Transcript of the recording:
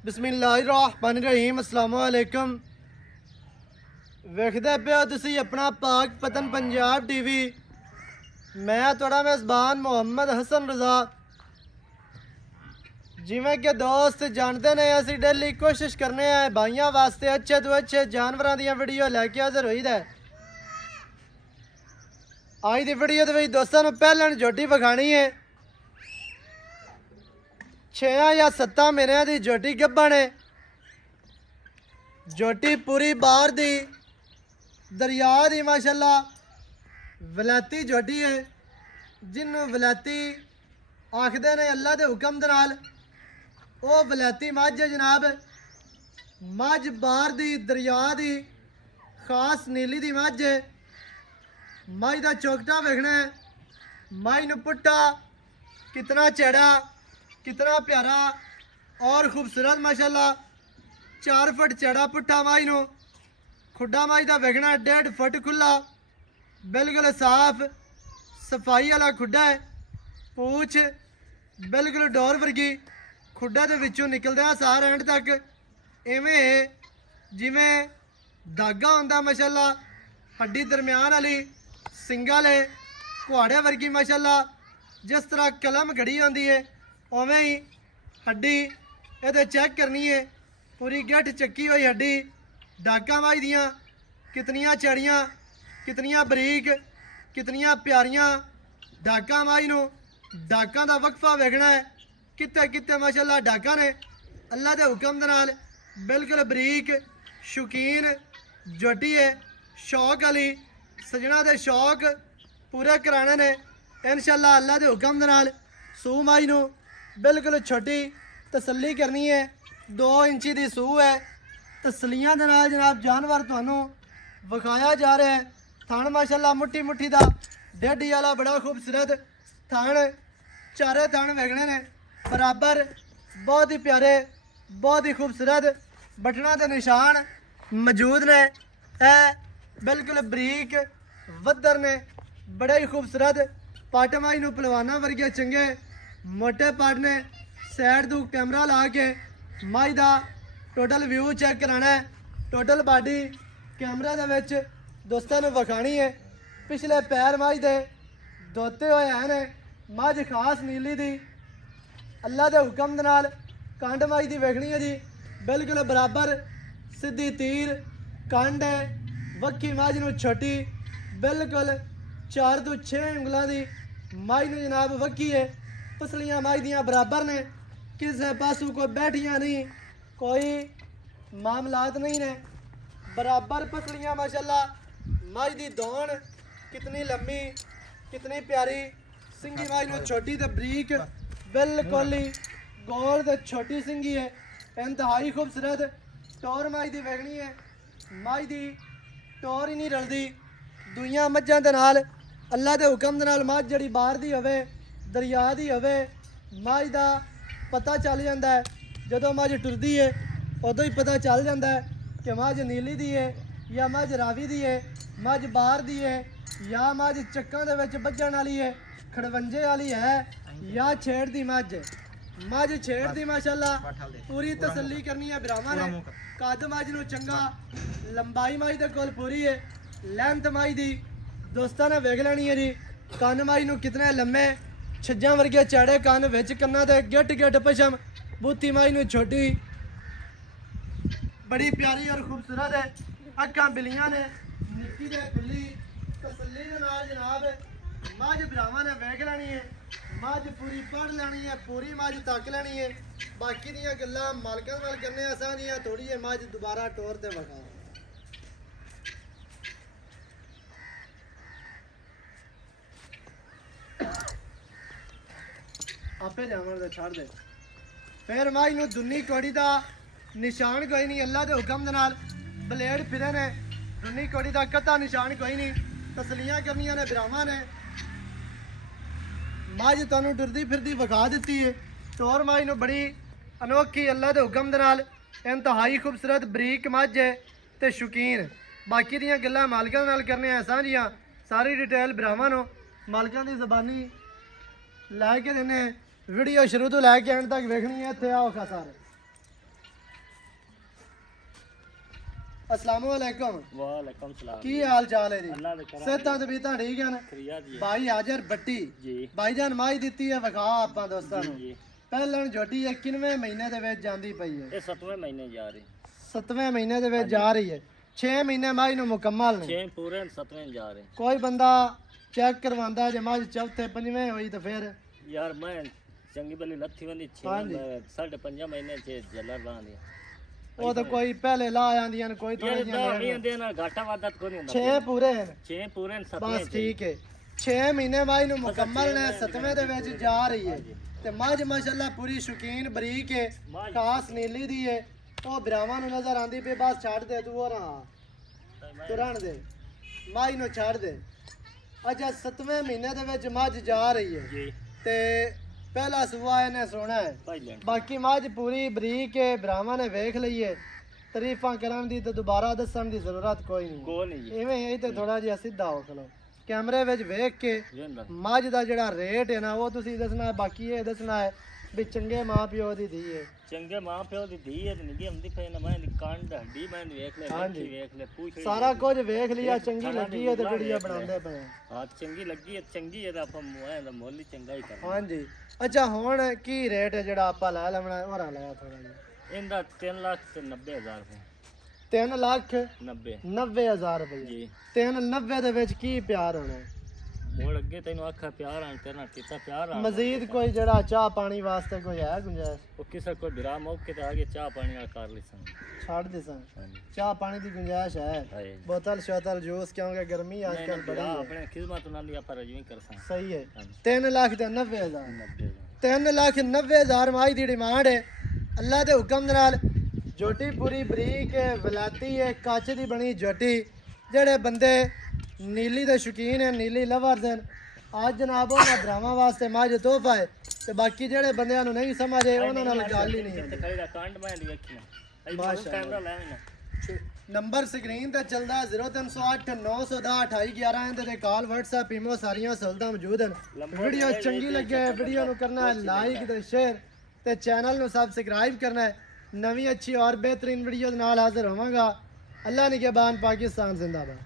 बिस्मिल्लाहिर्रहमानिर्रहीम अस्सलाम वालेकुम। वेखदे पे हो तुसी अपना पाक पतन पंजाब टीवी। मैं थोड़ा मेज़बान मोहम्मद हसन रज़ा। जिमें कि दोस्त जानते ने असी डेली कोशिश करने हैं भाइयों वास्ते अच्छे तो अच्छे जानवरों दी वीडियो लैके हाज़र होई दा। आज की वीडियो के दोस्तों को पहले झोटी विखानी है। 6 या 7 महीनों की झोटी गब्बन है। झोटी पूरी बाहर दी दरिया दी माशाल्लाह वलैती झोटी है, जिन्हों वलैती आखदे ने अल्लाह के हुक्म दे नाल। वो वलैती मझ है जनाब, मझ बाहर दी दरिया दी खास नीली दी मझ है। मझ का चौकटा वेखना है, मझ नूं पुट्टा कितना चैड़ा कितना प्यारा और खूबसूरत माशाल्लाह। 4 फुट चौड़ा पुट्ठा माई नूं। खुड्डा माई का वेखना 1.5 फुट खुला, बिल्कुल साफ सफाई वाला खुड्डा है। पूछ बिल्कुल डोर वर्गी, खुड्डा के विचों निकलदा सार एंड तक इवें जिमें धागा होंदा माशाल्लाह। हड्डी दरम्यान वाली सिंगल है कुहाड़े वर्गी माशाल्लाह। जिस तरह कलम घड़ी होंदी है उवें ही हड्डी ये चेक करनी है। पूरी गठ चक्की हुई हड्डी। डाका माई दियाँ कितनियाँ चढ़ियाँ कितनियाँ बरीक कितनियाँ प्यारियाँ डाका माई नूं। डाका का वक्फा वेखना है, किते किते माशाल्लाह डाका ने अल्लाह के हुक्म दे नाल बिल्कुल बरीक शौकीन झोटी है। शौक वाली सजना के शौक पूरे कराने ने इंशाल्लाह अल्लाह के हुक्म दे नाल। सूह माई नूं बिल्कुल छोटी तसल्ली करनी है। 2 इंची की सूह है। तसलियां दे नाल जनाब जानवर तुहानूं विखाया जा रहा है। थण माशाल्लाह मुट्ठी मुट्ठी का डेढ़ी वाला बड़ा खूबसूरत थण। चारे थण वेखने ने बराबर, बहुत ही प्यारे बहुत ही खूबसूरत। बटना के निशान मौजूद ने। बिल्कुल बरीक वद्दर ने, बड़े ही खूबसूरत। पट माई नूं पलवाना वर्गे चंगे मोटे पट ने। सैड तू कैमरा ला के माई का टोटल व्यू चेक कराना है। टोटल बॉडी कैमरे दे विच दोस्तों ने विखानी है। पिछले पैर माई दे धोते हुए हैं। मझ खास नीली दी अल्लाह के हुक्म दे नाल। कंड माई दी वेखनी है जी, बिल्कुल बराबर सीधी तीर कंड है। वक्की मझ नूं छोटी बिल्कुल 4 तो 6 उंगलों की माई नूं जनाब वक्की है। पसलियां माई दियां बराबर ने, किसी पासों कोई बैठियां नहीं, कोई मामलात नहीं ने। बराबर पसलियां माशाल्लाह। माई दी दौन कितनी लम्बी कितनी प्यारी। सिंगी माई नूं छोटी तो बरीक बिल्कुल ही गोल तो छोटी सिंगी है, इंतहाई खूबसूरत। टोर माई दी वेखनी है, माई दी टोर ही नहीं रलदी दुइयां मझां दे नाल। अल्लाह के हुक्म दे नाल मझ जिहड़ी बाहर दी होवे दरिया दी होवे, मझ दा पता चल जाता है। जदों मझ टुरदी है उदों ही पता चल जाता है कि मझ नीली दी है या मझ रावी दी है, मझ बाहर दी है या मझ चक्कां दे विच बज्जण वाली है, खड़वंजे वाली है या छेड़ दी मझ है। मझ छेड़ दी माशाल्लाह पूरी तसल्ली करनी है भरावां ने। कद मझ नूं चंगा, लंबाई मझ दे कोल पूरी है। लेंथ मझ दी दोस्तों ने वेख लेनी है जी। कन मझ नूं कितने लम्मे छज्जां वर्गे चौड़े कन, विच कन्नां दे गिट गिट पशम। बूती मझ नूं छोटी बड़ी प्यारी और खूबसूरत है। अक्कां बिलियां ने निक्की ते खुली तसल्ली दे नाल जनाब मझ भरावां ने वेख लेनी है। मझ पूरी पढ़ लेनी है, पूरी मझ तक लेनी है। बाकी दियां गल्लां मालकां नाल करने असां दियां थोड़ी है। मझ दोबारा टोर ते विखाओ। आपे जावन दे छड़ दे। फिर माई नूं दुन्नी कौड़ी का निशान कोई नहीं। अल्लाह के हुक्म दे नाल ब्लेड फिरे ने। दुन्नी कौड़ी का कत्ता निशान कोई नहीं। तसलियां करनियां ने भरावां ने। मझ तुहानूं टुरदी फिरदी विखा दित्ती है। टोर माई नूं बड़ी अनोखी अल्लाह के हुक्म दे नाल इंतहाई खूबसूरत बरीक मझ है ते शौकीन। बाकी दियां गल्लां मालकां नाल करने असां जियां सारी डिटेल भरावां नूं मालकां दी ज़बानी लै के देने। वीडियो शुरू तो लैके एंड तक वेखनी है। इत्थे आओ खा सारे। अस्सलाम वालेकुम। वालेकुम सलाम। की हाल चाल है जी? अल्लाह दे करम। सेहतां ते बीतां ठीक है ना? खरिया जी। भाई हाजर बट्टी जी भाईजान माई ਦਿੱਤੀ ਹੈ ਵਿਖਾ ਆਪਾਂ ਦੋਸਤਾਂ ਨੂੰ। जी ਪਹਿਲਣ ਝੋਟੀ ਇਹ ਕਿੰਨਵੇਂ ਮਹੀਨੇ ਦੇ ਵਿੱਚ ਜਾਂਦੀ ਪਈ ਹੈ? ये 7वें महीने जा रहे। 7ਵੇਂ ਮਹੀਨੇ ਦੇ ਵਿੱਚ ਜਾ ਰਹੀ ਹੈ। 6 ਮਹੀਨੇ ਮਾਈ ਨੂੰ ਮੁਕੰਮਲ ਨੇ। 6 पूरे 7वें जा रहे। ਕੋਈ ਬੰਦਾ ਚੈੱਕ ਕਰਵਾਉਂਦਾ ਜੇ ਮੱਝ ਚੌਥੇ ਪੰਜਵੇਂ ਹੋਈ ਤਾਂ ਫਿਰ यार मैं चंगी बली लथी वंदी हाँ जी। 5.5 महीने से जलर ला दिया। ਉਹ ਤਾਂ ਕੋਈ ਪਹਿਲੇ ਲਾ ਆਂਦੀਆਂ ਨੇ ਕੋਈ ਥੋੜੀ यार ਜਿਹੀਆਂ नहीं आंदे ना घाटा वादा कोई नहीं 6 होंदा। ਪੂਰੇ ਨੇ 6 पूरे 7वें। ਬਸ ਠੀਕ ਹੈ। 6 ਮਹੀਨੇ ਮਾਈ ਨੂੰ ਮੁਕੰਮਲ ਨੇ 7ਵੇਂ ਦੇ ਵਿੱਚ ਜਾ ਰਹੀ ਹੈ ਤੇ ਮੱਝ ਮਾਸ਼ਾਅੱਲਾ ਪੂਰੀ ਸ਼ੌਕੀਨ ਬਰੀਕ ਹੈ ਖਾਸ ਨੀਲੀ ਦੀ ਹੈ। ਉਹ ਬਰਾਵਾਂ ਨੂੰ ਨਜ਼ਰ ਆਂਦੀ ਪਈ ਬਸ ਛੱਡ ਦੇ ਤੂੰ ਹੋਰ ਹਾਂ ਤੁਰਨ ਦੇ ਮਾਈ ਨੂੰ ਛੱਡ ਦੇ। ਅੱਛਾ 7ਵੇਂ ਮਹੀਨੇ ਦੇ ਵਿੱਚ ਮੱਝ ਜਾ ਰਹੀ ਹੈ जी ਤੇ ਪਹਿਲਾ ਸੂਆ ਇਹਨੇ ਸੋਣਾ ਹੈ। भाई लैंड ਬਾਕੀ ਮੱਝ ਪੂਰੀ ਬਰੀਕ ਹੈ ਬਰਾਵਾਂ ਨੇ ਵੇਖ ਲਈ ਹੈ ਤਾਰੀਫਾਂ ਕਰਨ ਦੀ ਤੇ ਦੁਬਾਰਾ ਦੱਸਣ ਦੀ ਜ਼ਰੂਰਤ ਕੋਈ ਨਹੀਂ को नहीं ਇਵੇਂ ਹੀ ਤੇ ਥੋੜਾ ਜਿਹਾ ਸਿੱਧਾ ਹੋ ਖਲੋ ਕੈਮਰੇ ਵਿੱਚ ਵੇਖ ਕੇ वेंदा ਮੱਝ ਦਾ ਜਿਹੜਾ ਰੇਟ ਹੈ ਨਾ ਉਹ ਤੁਸੀਂ ਦੱਸਣਾ ਹੈ। ਬਾਕੀ ਇਹ ਦੱਸਣਾ ਹੈ ਵੀ ਚੰਗੇ ਮਾਂ ਪਿਓ ਦੀ ਧੀ ਹੈ। चंगे मां प्यो दी धी है निगी हमदी पे ना मैं कांड हड्डी मैं देख ले हाँ जी। देख ले पूछ ਸਾਰਾ ਕੁਝ ਵੇਖ ਲਿਆ ਚੰਗੀ ਲੱਗੀ ਹੈ ਤੇ ਵੀਡੀਓ ਬਣਾਉਂਦੇ ਪਏ ਹਾਂ। हां चंगी लगी है तो अपन मुआ दा मोल ही चंगा ही करना। ਹਾਂਜੀ ਅੱਛਾ ਹੁਣ ਕੀ ਰੇਟ ਹੈ ਜਿਹੜਾ ਆਪਾਂ ਲੈ ਲੈਣਾ ਹੋਰਾ ਲਿਆ ਥੋੜਾ ਜਿਹਾ इंदा 3,90,000 रुपए 3 ਲੱਖ 90 90,000 ਰੁਪਏ। जी 390 ਦੇ ਵਿੱਚ ਕੀ ਪਿਆਰ ਹੋਣਾ ਹੈ? मोड़ अगे तेन आखा प्यार आन तेरा कितना प्यार आ ਮਜ਼ੀਦ ਕੋਈ ਜਿਹੜਾ ਚਾਹ ਪਾਣੀ ਵਾਸਤੇ ਕੋਈ ਹੈ ਗੁੰਜਾਇਸ਼? वो किसा कोई बिरा मौके ते आगे चाह पानी वाला कर ली सन। ਛੱਡ ਦੇ ਸਾਂ हां जी ਚਾਹ ਪਾਣੀ ਦੀ ਗੁੰਜਾਇਸ਼ ਹੈ? हाय बोतल शोतल जूस क्योंकि गर्मी आजकल बड़ी है। अपने खिदमत नाल या पर रजवी कर सन। सही है। हां जी 3,90,000 90 3,90,000 ਮਾਈ ਦੀ ਡਿਮਾਂਡ ਹੈ। ਅੱਲਾ ਦੇ ਹੁਕਮ ਦੇ ਨਾਲ ਜੋਟੀ ਪੂਰੀ ਬਰੀਕ ਹੈ ਵਲਾਤੀ ਹੈ ਕੱਚ ਦੀ ਬਣੀ ਜੋਟੀ। ਜਿਹੜੇ ਬੰਦੇ ਨੀਲੀ ਦੇ ਸ਼ੌਕੀਨ ਹੈ ਨੀਲੀ ਲਵਰਸ ਹਨ ਅੱਜ ਜਨਾਬ ਉਹਨਾਂ ਭਰਾਵਾਂ ਵਾਸਤੇ ਮੱਝ ਤੋਹਫਾ ਹੈ ਤੇ ਬਾਕੀ ਜਿਹੜੇ ਬੰਦਿਆਂ ਨੂੰ ਨਹੀਂ ਸਮਝ ਆਏ ਉਹਨਾਂ ਨਾਲ ਗੱਲ ਹੀ ਨਹੀਂ ਹੈ। ਤੇ ਖੜੇ ਕਾਂਡ ਮੈਂ ਦੀ ਵੇਖੀ ਨਾ माशाअल्लाह। कैमरा ले ना ਨੰਬਰ ਸਕਰੀਨ ਤੇ ਚੱਲਦਾ 0308 910 2811 ਇਹਦੇ ਤੇ ਕਾਲ WhatsApp ਈਮੋ ਸਾਰੀਆਂ ਸਹੂਲਤਾਂ ਮੌਜੂਦ ਹਨ। ਵੀਡੀਓ ਚੰਗੀ ਲੱਗੇ ਵੀਡੀਓ ਨੂੰ ਕਰਨਾ ਹੈ ਲਾਈਕ ਤੇ ਸ਼ੇਅਰ ਤੇ ਚੈਨਲ ਨੂੰ ਸਬਸਕ੍ਰਾਈਬ ਕਰਨਾ ਹੈ। ਨਵੀਂ ਅੱਛੀ ਔਰ ਬਿਹਤਰੀਨ ਵੀਡੀਓ ਦੇ ਨਾਲ ਹਾਜ਼ਰ ਹੋਵਾਂਗਾ। ਅੱਲਾ ਨਿਗਹਿਬਾਨ ਪਾਕਿस्तान जिंदाबाद।